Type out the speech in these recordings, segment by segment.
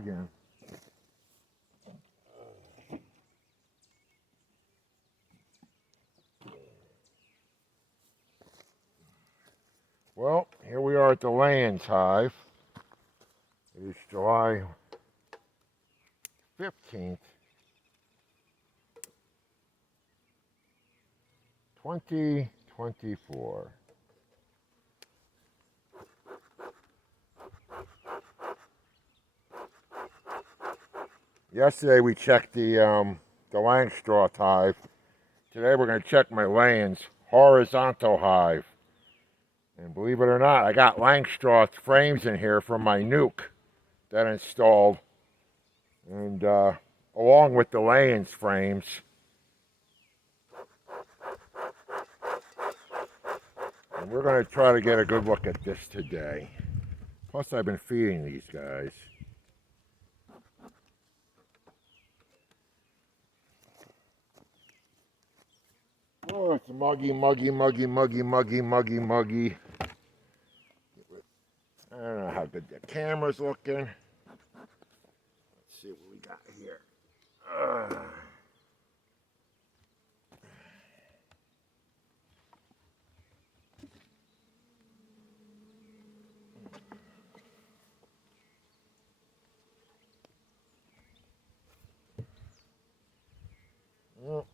again. Well, here we are at the Layens Hive. It is July 15th, 2024. Yesterday we checked the Langstroth hive. Today we're going to check my Layens horizontal hive. And believe it or not, I got Langstroth frames in here from my nuke that I installed. And along with the Layens frames. And we're going to try to get a good look at this today. Plus I've been feeding these guys. Oh, it's muggy, muggy, muggy, muggy, muggy, muggy, muggy. I don't know how good the camera's looking. Let's see what we got here. Well,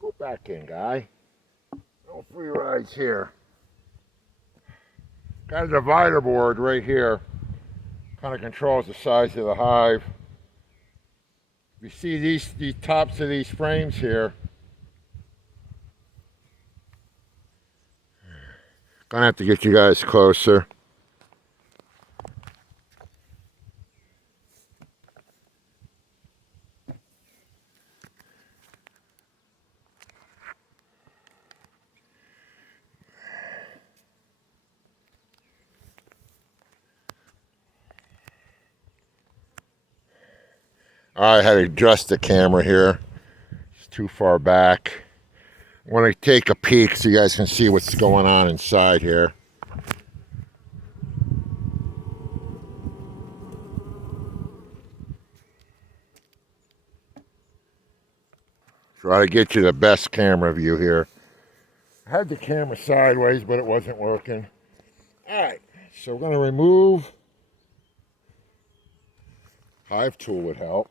go back in, guy. No free rides here. Got a divider board right here. Kind of controls the size of the hive. You see these tops of these frames here. Gonna have to get you guys closer. I had to adjust the camera here. It's too far back. I want to take a peek so you guys can see what's going on inside here. Try to get you the best camera view here. I had the camera sideways, but it wasn't working. Alright, so we're going to remove. Hive tool would help.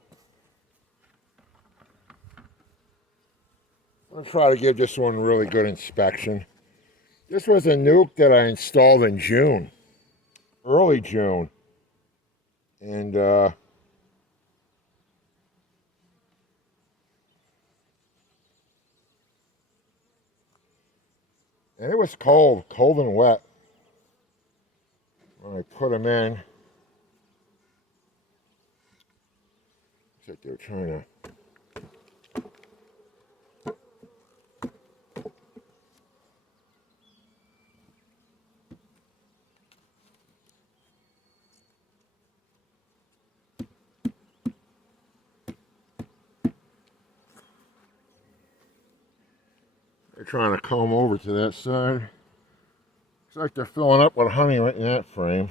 I'm going to try to give this one a really good inspection. This was a nuke that I installed in June. Early June. And it was cold and wet when I put them in. Looks like they're trying to. They're trying to comb over to that side. Looks like they're filling up with honey right in that frame.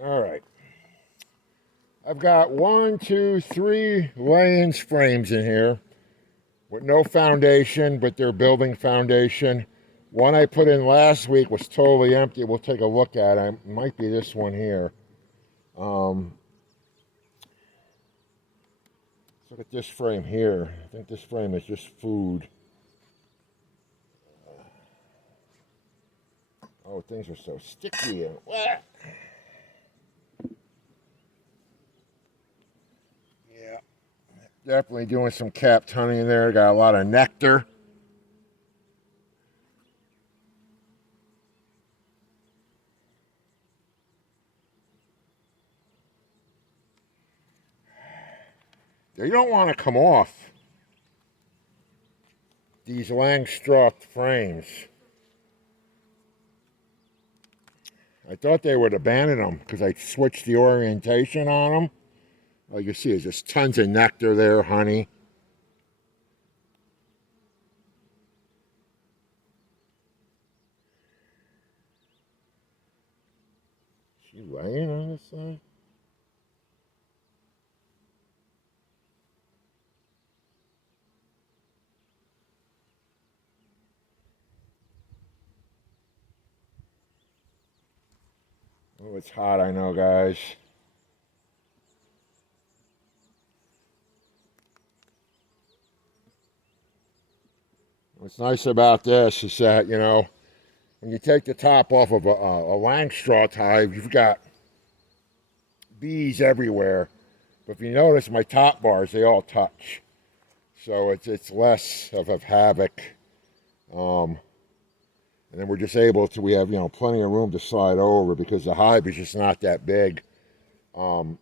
All right. I've got 1, 2, 3 Layens frames in here with no foundation, but they're building foundation. One I put in last week was totally empty. We'll take a look at it. It might be this one here. Look at this frame here. I think this frame is just food. Oh, things are so sticky and wet. Yeah, definitely doing some capped honey in there. Got a lot of nectar. They don't want to come off. these Langstroth frames. I thought they would abandon them because I switched the orientation on them. All you see is just tons of nectar there, honey. Is she laying on this side? Oh, it's hot, I know, guys. What's nice about this is that, you know, when you take the top off of a Langstroth hive, you've got bees everywhere. But if you notice, my top bars, they all touch. So it's less of a havoc. And then we're just able to, we have, you know, plenty of room to slide over because the hive is just not that big. I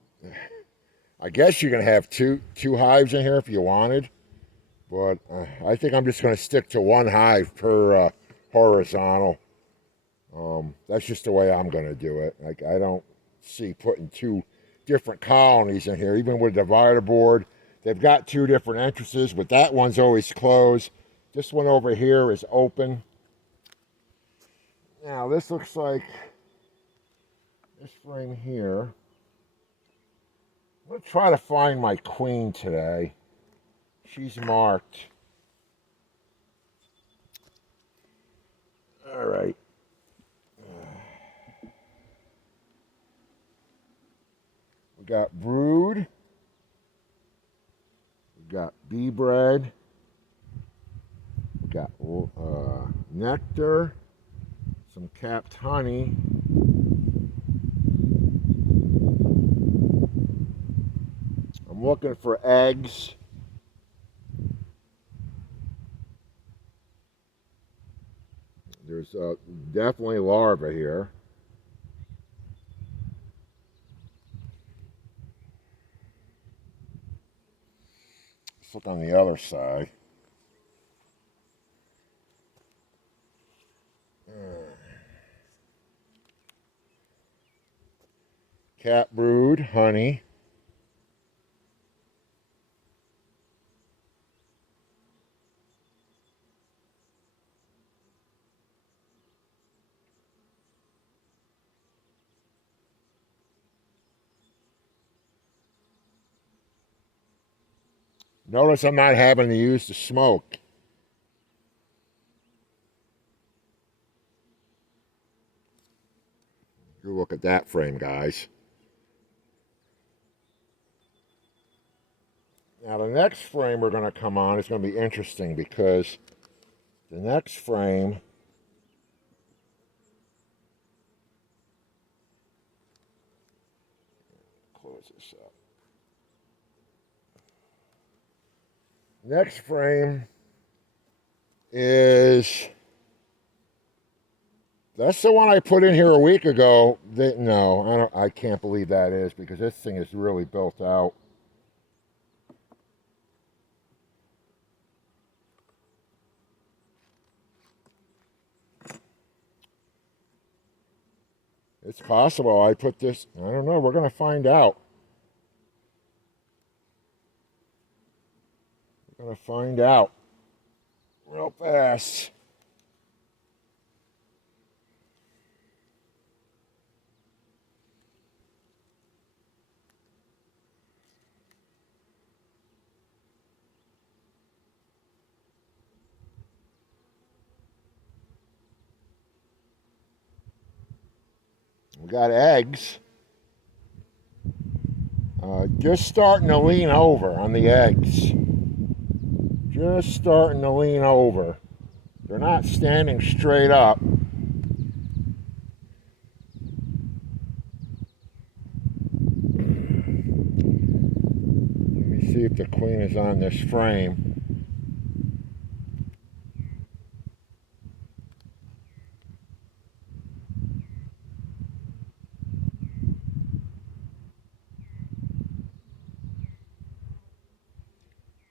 guess you're going to have two hives in here if you wanted. But I think I'm just going to stick to one hive per horizontal. That's just the way I'm going to do it. Like, I don't see putting two different colonies in here. Even with a divider board, they've got two different entrances, but that one's always closed. This one over here is open. Now, this looks like this frame here. I'm going to try to find my queen today. She's marked. All right. We got brood. We got bee bread. We got nectar. Some capped honey. I'm looking for eggs. There's definitely larvae here. Let's look on the other side. Cat brood, honey. Notice I'm not having to use the smoke. You look at that frame, guys. Now the next frame we're going to come on is going to be interesting because the next frame close this up. Next frame is that's the one I put in here a week ago. No, I can't believe that is because this thing is really built out. It's possible I put this, I don't know, we're going to find out. We're going to find out real fast. We got eggs. Just starting to lean over on the eggs. Just starting to lean over. They're not standing straight up. Let me see if the queen is on this frame.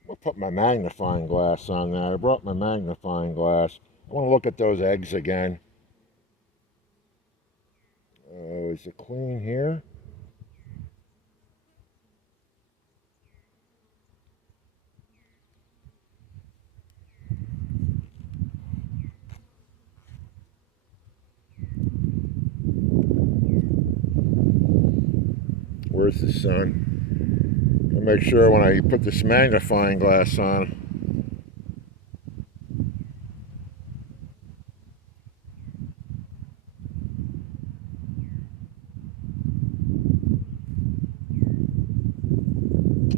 We'll put my magnifying glass on that. I brought my magnifying glass. I want to look at those eggs again. Is the queen here? Where's the sun? I'll make sure when I put this magnifying glass on.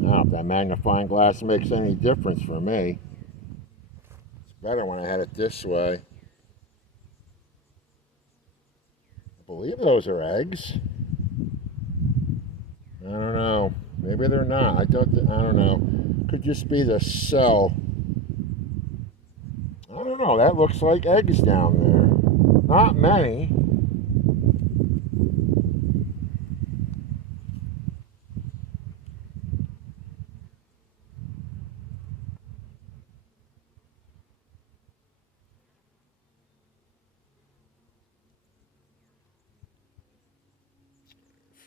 Oh, if that magnifying glass makes any difference for me. It's better when I had it this way. I believe those are eggs. I don't know. Maybe they're not. I don't know. Could just be the cell. I don't know. That looks like eggs down there. Not many.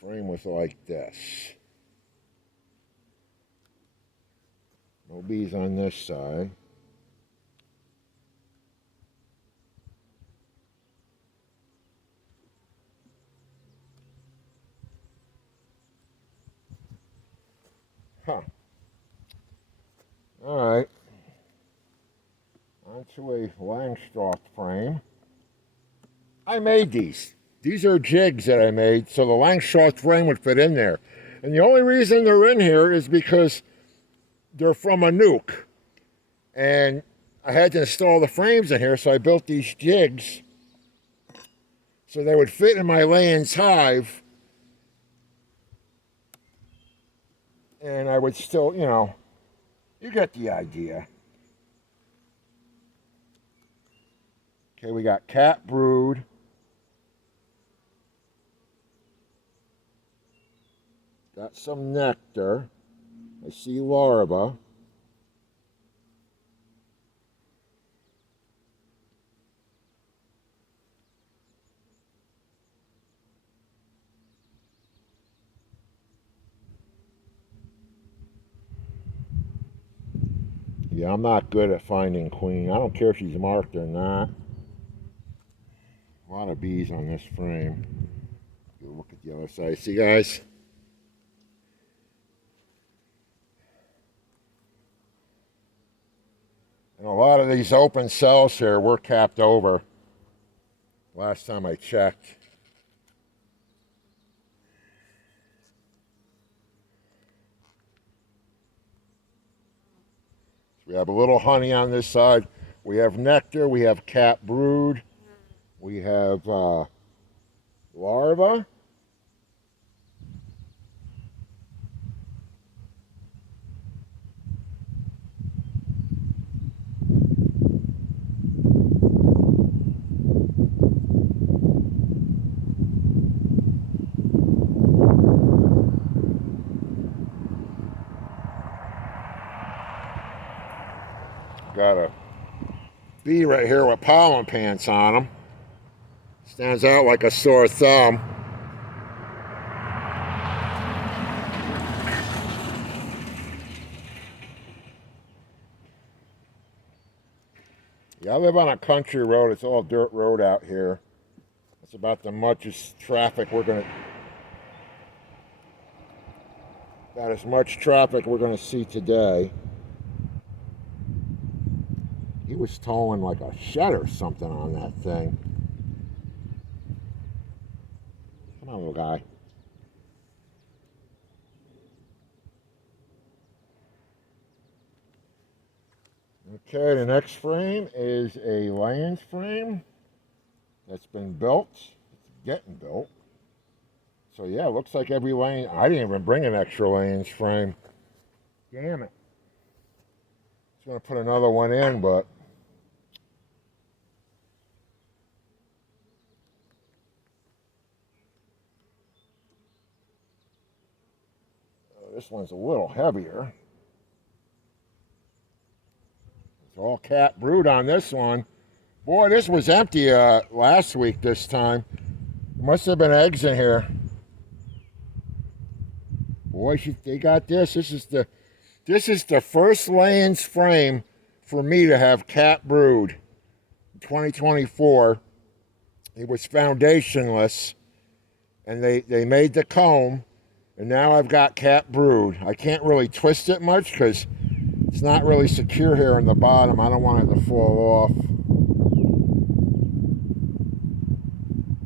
Frame was like this. No bees on this side. Huh. Alright. Onto a Langstroth frame. I made these. These are jigs that I made so the Langstroth frame would fit in there. And the only reason they're in here is because they're from a nuke. And I had to install the frames in here, so I built these jigs so they would fit in my Layens hive. And I would still, you get the idea. Okay, we got cat brood. Got some nectar. I see larvae. Yeah, I'm not good at finding queen. I don't care if she's marked or not. A lot of bees on this frame. Go look at the other side. See, guys? And a lot of these open cells here were capped over. Last time I checked. So we have a little honey on this side. We have nectar. We have cat brood. We have larvae. Got a bee right here with pollen pants on him. Stands out like a sore thumb. Yeah, I live on a country road. It's all dirt road out here. It's about the muchest traffic we're gonna about as much traffic we're gonna see today. He was towing like a shed or something on that thing. Come on, little guy. Okay, the next frame is a Layens frame that's been built. It's getting built. So yeah, it looks like every Layens. I didn't even bring an extra Layens frame. Damn it. I was going to put another one in, but this one's a little heavier. all cat brood on this one. Boy, this was empty last week this time. Must have been eggs in here. Boy, they got this. This is the first Layens frame for me to have cat brood. 2024. It was foundationless, and they made the comb, and now I've got cat brood. I can't really twist it much because it's not really secure here on the bottom. I don't want it to fall off.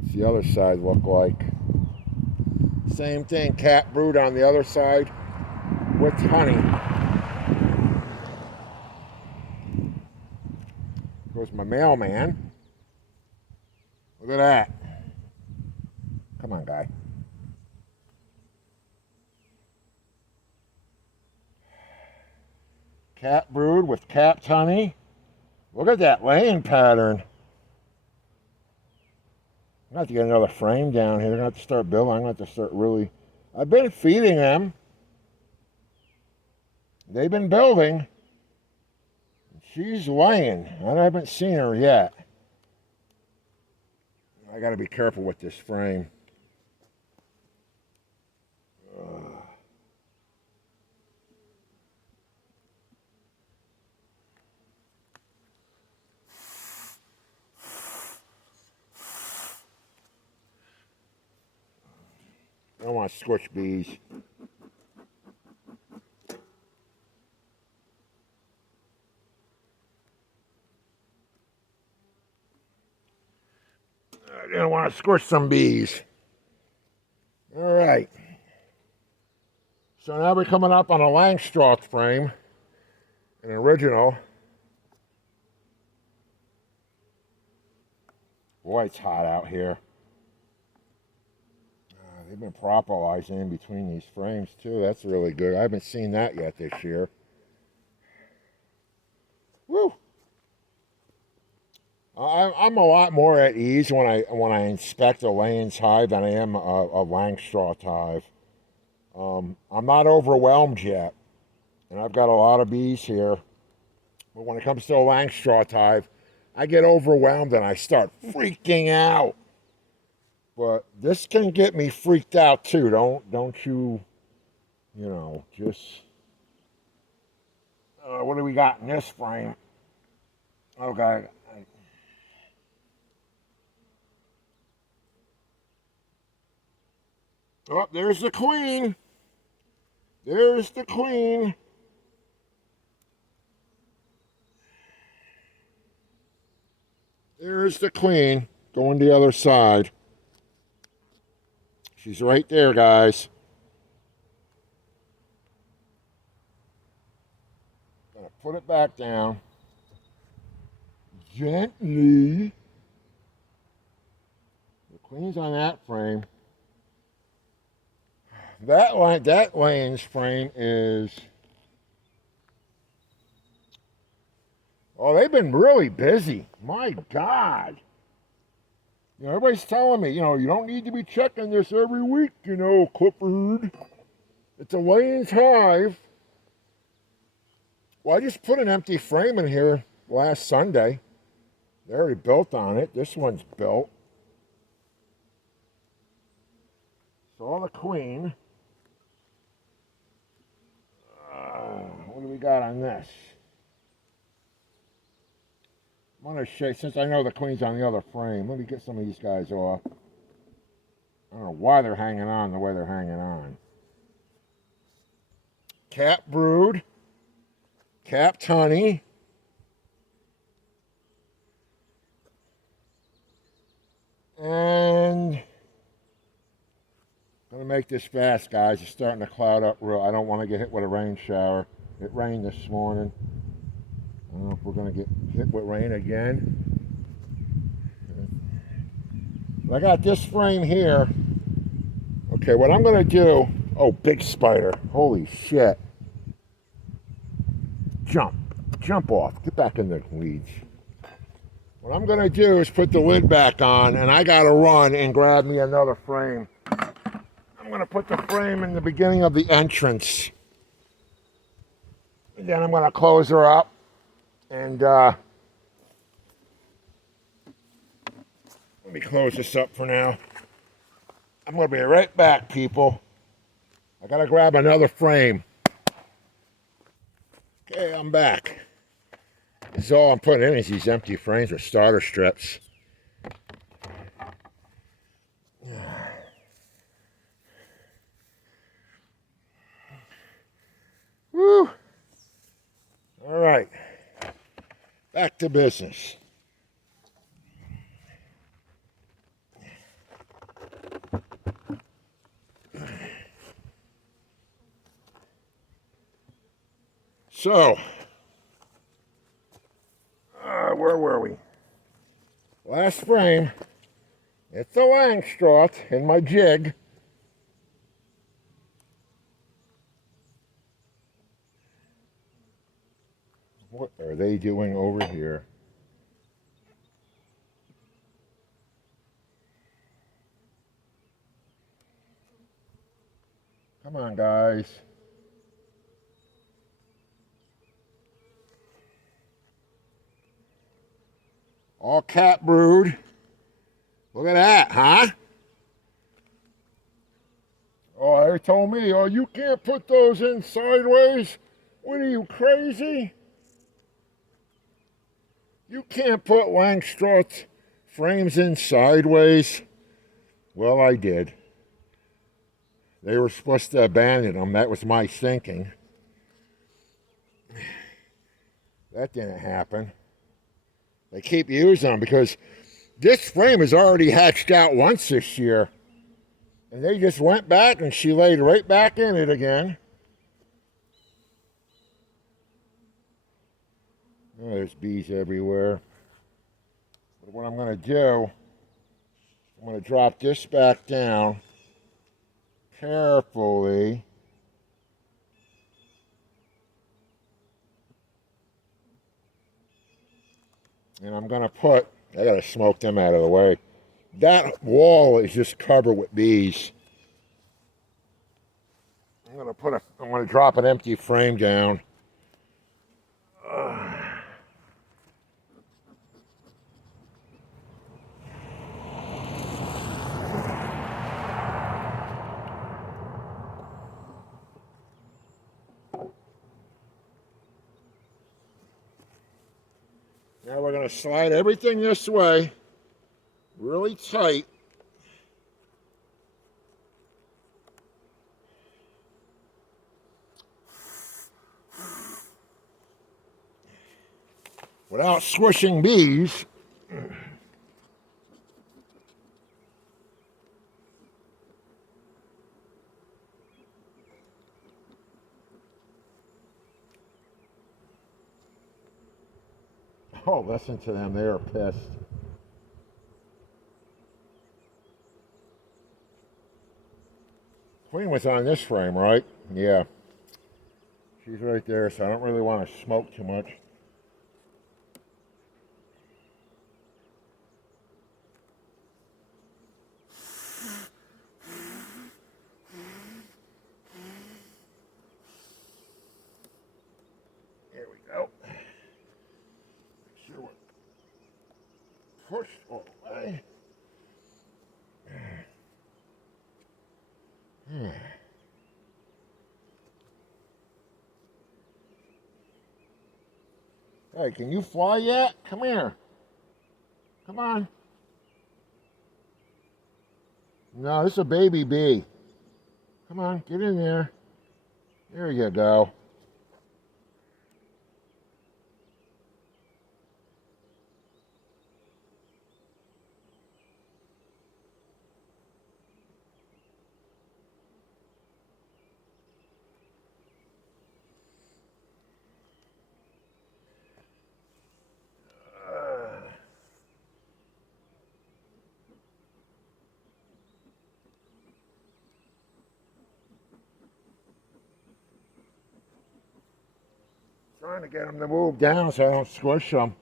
What's the other side look like? Same thing, cat brood on the other side with honey. Goes my mailman. Look at that. Come on, guy. Cat brood with capped honey. Look at that laying pattern. I'm going to have to get another frame down here. I'm going to have to start building. I'm going to have to start really... I've been feeding them. They've been building. She's laying. I haven't seen her yet. I got to be careful with this frame. I don't want to squish bees. I didn't want to squish some bees. All right. So now we're coming up on a Langstroth frame, an original. Boy, it's hot out here. They've been propolising in between these frames too. That's really good. I haven't seen that yet this year. Woo! I'm a lot more at ease when I inspect a Layens hive than I am a Langstroth hive. I'm not overwhelmed yet, and I've got a lot of bees here. But when it comes to a Langstroth hive, I get overwhelmed and I start freaking out. But this can get me freaked out too. Don't you know, just... what do we got in this frame? Okay. Oh, there's the queen. There's the queen. There's the queen going the other side. She's right there, guys. Gonna put it back down. Gently. The queen's on that frame. That Layens frame is... Oh, they've been really busy. My God. You know, everybody's telling me, you know, you don't need to be checking this every week, you know, Clifford. It's a Layens hive. Well, I just put an empty frame in here last Sunday. They already built on it. This one's built. So the queen. What do we got on this? I'm going to show you, since I know the queen's on the other frame, let me get some of these guys off. I don't know why they're hanging on the way they're hanging on. Cat brood. Capped honey. And I'm going to make this fast, guys. It's starting to cloud up real. I don't want to get hit with a rain shower. It rained this morning. I don't know if we're going to get hit with rain again. But I got this frame here. Okay, what I'm going to do... Oh, big spider. Holy shit. Jump. Jump off. Get back in the weeds. What I'm going to do is put the lid back on, and I got to run and grab me another frame. I'm going to put the frame in the beginning of the entrance. And then I'm going to close her up And let me close this up for now. I'm going to be right back, people. I got to grab another frame. Okay, I'm back. This is all I'm putting in is these empty frames with starter strips. Woo! All right, back to business. So, where were we? Last frame, it's the Langstroth in my jig. What are they doing over here? Come on, guys. All cat brood. Look at that, huh? Oh, they told me, oh, you can't put those in sideways. What are you, crazy? You can't put Langstroth frames in sideways. Well, I did. They were supposed to abandon them. That was my thinking. That didn't happen. They keep using them because this frame has already hatched out once this year. And they just went back and she laid right back in it again. Oh, there's bees everywhere. But what I'm going to do, I'm going to drop this back down carefully. And I'm going to put, I got to smoke them out of the way. That wall is just covered with bees. I'm going to drop an empty frame down. Now we're going to slide everything this way, really tight. Without squishing bees. Oh, listen to them, they are pissed. Queen was on this frame, right? Yeah. She's right there, so I don't really want to smoke too much. Here we go. Make sure we're pushed all the way. Hey, can you fly yet? Come here. Come on. No, this is a baby bee. Come on, get in there. There you go. Trying to get them to move down so I don't squish them.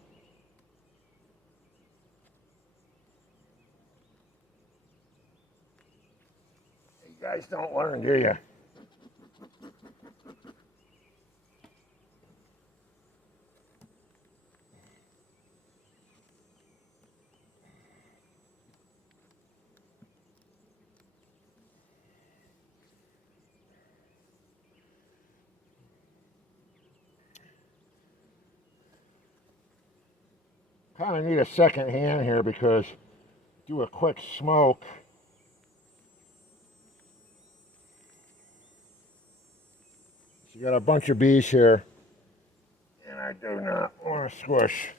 You guys don't learn, do you? Kind of need a second hand here because do a quick smoke. So you got a bunch of bees here, and I do not want to squish.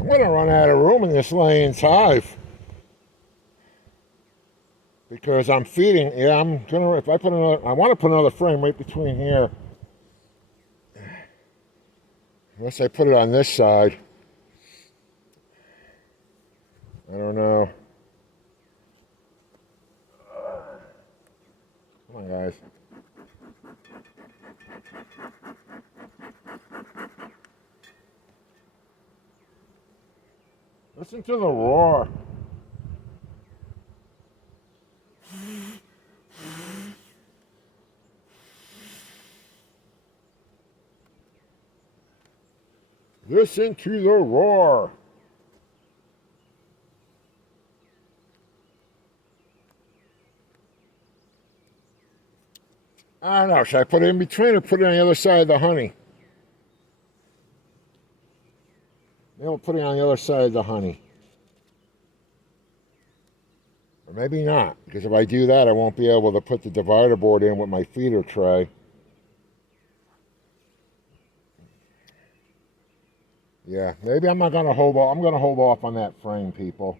I'm going to run out of room in this Layens hive because I'm feeding. Yeah, I'm going to, if I put another, I want to put another frame right between here. Unless I put it on this side. I don't know. Come on, guys. Listen to the roar. Listen to the roar. I don't know. Should I put it in between or put it on the other side of the honey? Maybe I'll put it on the other side of the honey. Or maybe not, because if I do that, I won't be able to put the divider board in with my feeder tray. Yeah, maybe I'm not going to hold off. I'm going to hold off on that frame, people.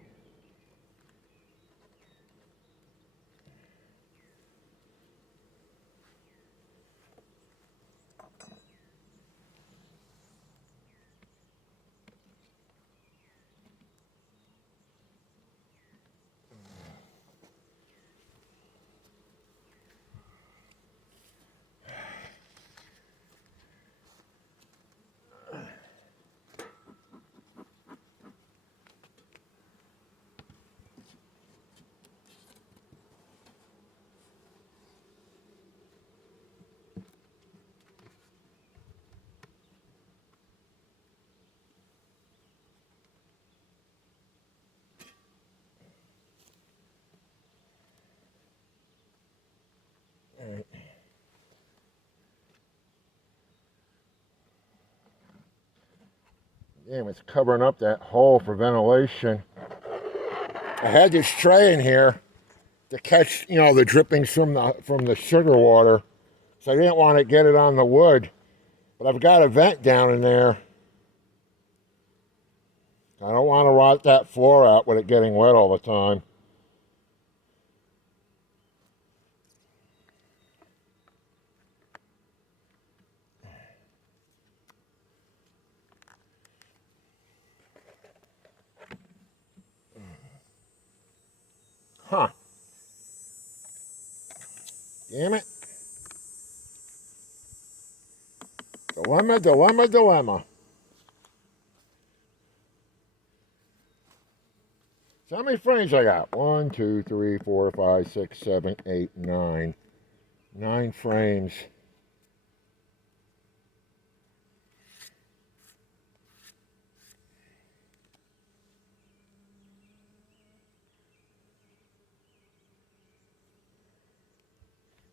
All right. Damn, it's covering up that hole for ventilation. I had this tray in here to catch, the drippings from the sugar water, so I didn't want to get it on the wood. But I've got a vent down in there. I don't want to rot that floor out with it getting wet all the time. Huh. Damn it. Dilemma, dilemma, dilemma. So how many frames I got? 1, 2, 3, 4, 5, 6, 7, 8, 9. 9 frames.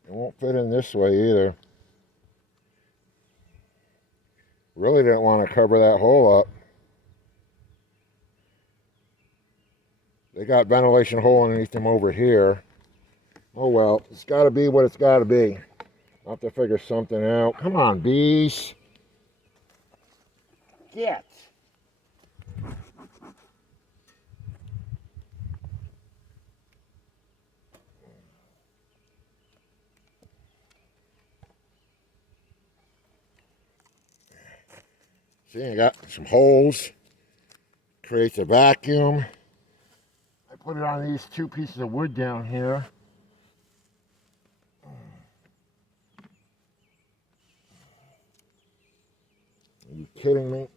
It won't fit in this way either. Really didn't want to cover that hole up. They got ventilation hole underneath them over here. Oh well, it's got to be what it's got to be. I'll have to figure something out. Come on, bees. Get. See, I got some holes. Creates a vacuum. I put it on these 2 pieces of wood down here. Are you kidding me?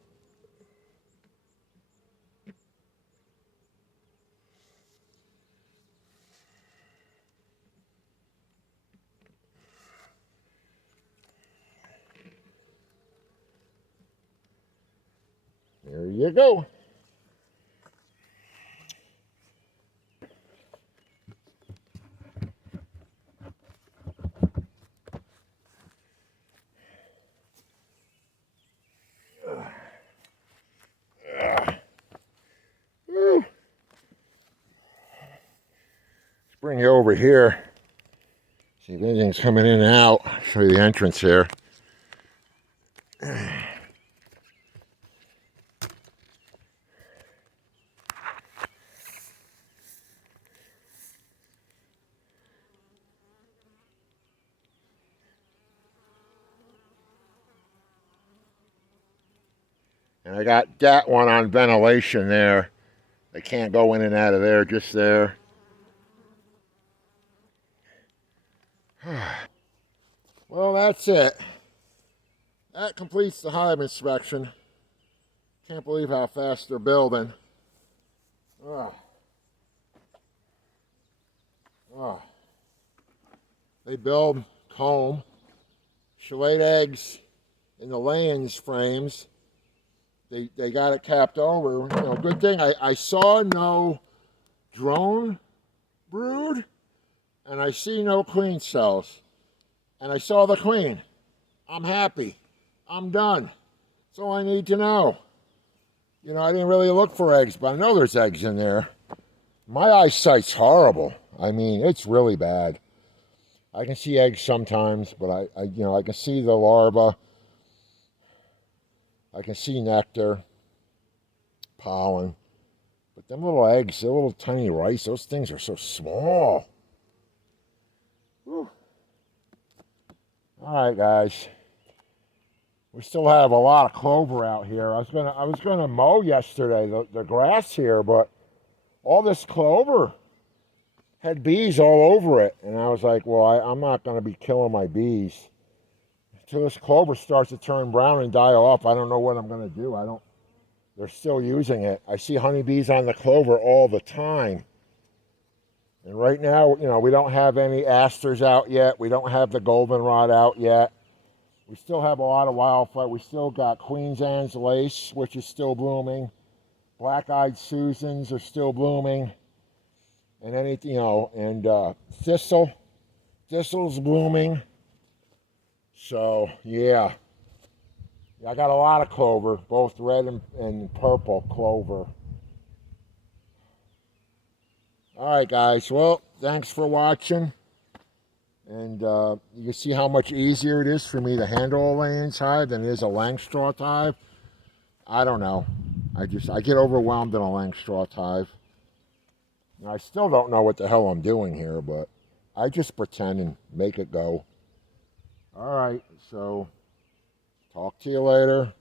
There you go. Let's bring you over here. See if anything's coming in and out. I'll show you the entrance here. And I got that one on ventilation there. They can't go in and out of there, just there. Well, that's it. That completes the hive inspection. Can't believe how fast they're building. Ugh. Ugh. They build, comb, laid eggs in the Layens frames. They got it capped over. You know, good thing I saw no drone brood, and I see no queen cells. And I saw the queen. I'm happy. I'm done. That's all I need to know. You know, I didn't really look for eggs, but I know there's eggs in there. My eyesight's horrible. I mean, it's really bad. I can see eggs sometimes, but I can see the larva. I can see nectar, pollen. But them little eggs, they're little tiny rice, those things are so small. Whew. All right, guys. We still have a lot of clover out here. I was gonna mow yesterday the grass here, but all this clover had bees all over it, and I was like, well, I'm not gonna be killing my bees until this clover starts to turn brown and die off. I don't know what I'm gonna do. They're still using it. I see honeybees on the clover all the time. And right now, you know, we don't have any asters out yet. We don't have the goldenrod out yet. We still have a lot of wildflower. We still got Queen's Anne's lace, which is still blooming. Black-eyed Susans are still blooming. And anything, you know, and thistle's blooming. So, yeah. I got a lot of clover, both red and purple clover. All right, guys. Well, thanks for watching. And you can see how much easier it is for me to handle a Layens hive than it is a Langstroth hive. I don't know. I get overwhelmed in a Langstroth hive. And I still don't know what the hell I'm doing here, but I just pretend and make it go. All right, so talk to you later.